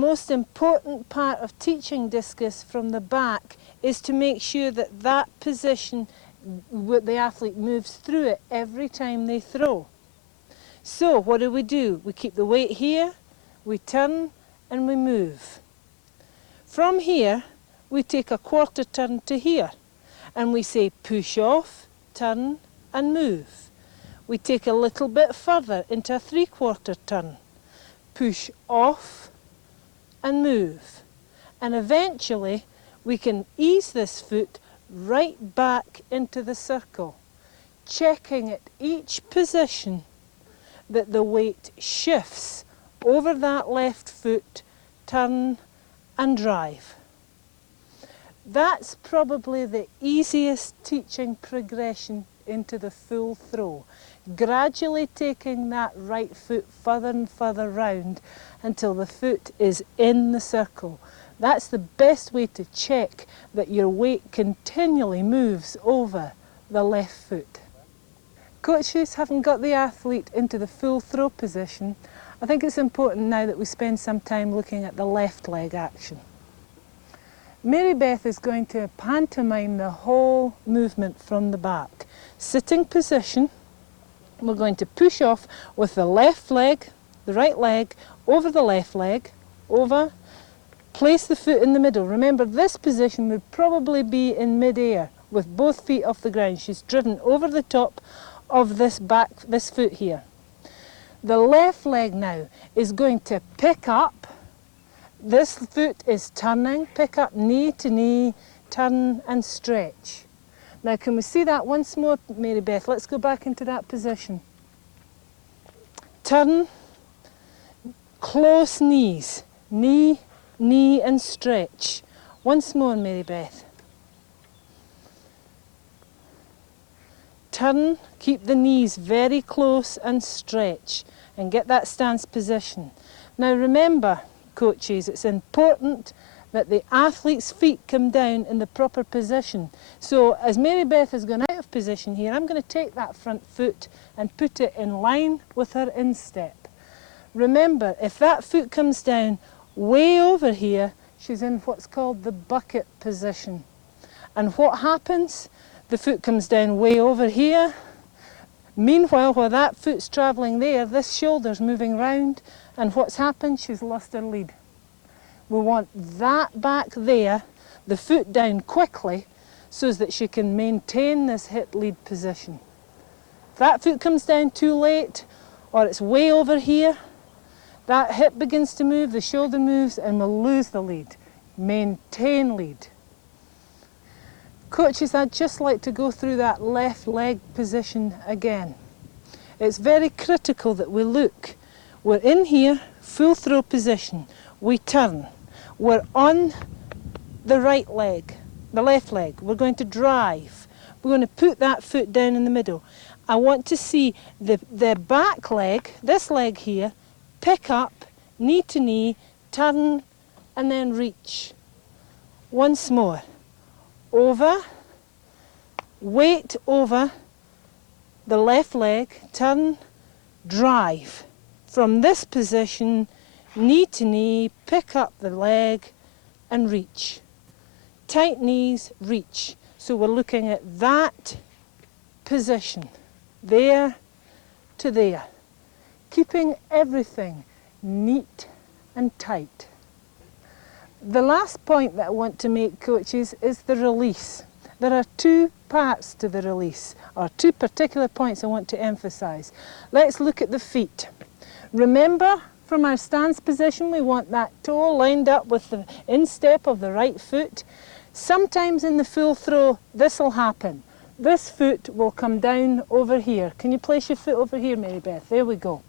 The most important part of teaching discus from the back is to make sure that that position, the athlete moves through it every time they throw. So what do? We keep the weight here, we turn and we move. From here, we take a quarter turn to here and we say push off, turn and move. We take a little bit further into a 3/4 turn, push off and move. And eventually we can ease this foot right back into the circle, checking at each position that the weight shifts over that left foot, turn and drive. That's probably the easiest teaching progression into the full throw, gradually taking that right foot further and further round until the foot is in the circle. That's the best way to check that your weight continually moves over the left foot. Coaches, having got the athlete into the full throw position, I think it's important now that we spend some time looking at the left leg action. Mary Beth is going to pantomime the whole movement from the back. Sitting position, we're going to push off with the left leg, the right leg, over the left leg, over, place the foot in the middle. Remember, this position would probably be in mid-air with both feet off the ground. She's driven over the top of this foot here. The left leg now is going to pick up. This foot is turning, pick up knee to knee, turn and stretch. Now can we see that once more, Mary Beth? Let's go back into that position. Turn, close knees, knee, knee and stretch. Once more, Mary Beth. Turn, keep the knees very close and stretch and get that stance position. Now remember, coaches, it's important that the athlete's feet come down in the proper position. So as Mary Beth has gone out of position here, I'm going to take that front foot and put it in line with her instep. Remember, if that foot comes down way over here, she's in what's called the bucket position. And what happens? The foot comes down way over here. Meanwhile, while that foot's travelling there, this shoulder's moving round, and what's happened? She's lost her lead. We want that back there, the foot down quickly, so that she can maintain this hip lead position. If that foot comes down too late, or it's way over here, that hip begins to move, the shoulder moves, and we'll lose the lead. Maintain lead. Coaches, I'd just like to go through that left leg position again. It's very critical that we look. We're in here, full throw position. We turn. We're on the right leg, the left leg. We're going to drive. We're going to put that foot down in the middle. I want to see the back leg, this leg here, pick up, knee to knee, turn, and then reach. Once more. Over, weight over the left leg, turn, drive. From this position, knee to knee, pick up the leg and reach. Tight knees, reach. So we're looking at that position, there to there, keeping everything neat and tight. The last point that I want to make, coaches, is the release. There are two parts to the release, or two particular points I want to emphasise. Let's look at the feet. Remember, from our stance position, we want that toe lined up with the instep of the right foot. Sometimes in the full throw, this will happen. This foot will come down over here. Can you place your foot over here, Mary Beth? There we go.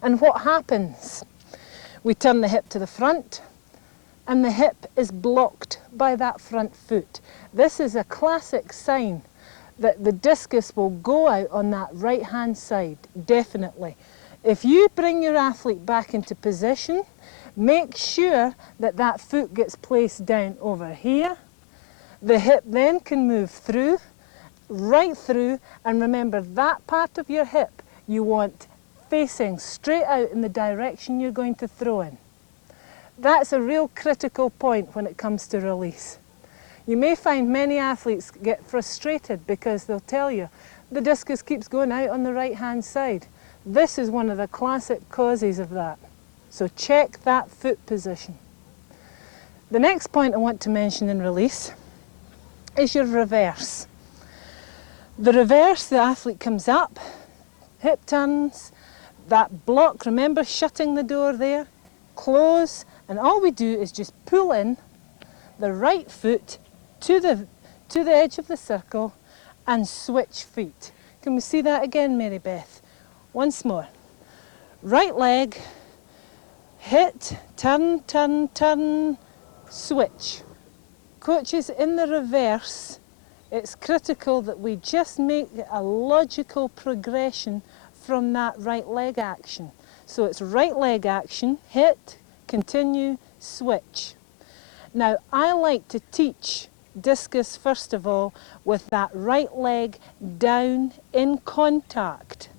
And what happens? We turn the hip to the front, and the hip is blocked by that front foot. This is a classic sign that the discus will go out on that right-hand side, definitely. If you bring your athlete back into position, make sure that that foot gets placed down over here. The hip then can move through, right through, and remember that part of your hip you want facing straight out in the direction you're going to throw in. That's a real critical point when it comes to release. You may find many athletes get frustrated because they'll tell you, the discus keeps going out on the right-hand side. This is one of the classic causes of that. So check that foot position. The next point I want to mention in release is your reverse. The reverse, the athlete comes up, hip turns, that block, remember shutting the door there, close, and all we do is just pull in the right foot to the edge of the circle and switch feet. Can we see that again, Mary Beth? Once more. Right leg, hit, turn, turn, turn, switch. Coaches, in the reverse, it's critical that we just make a logical progression from that right leg action. So it's right leg action, hit, continue, switch. Now, I like to teach discus first of all with that right leg down in contact.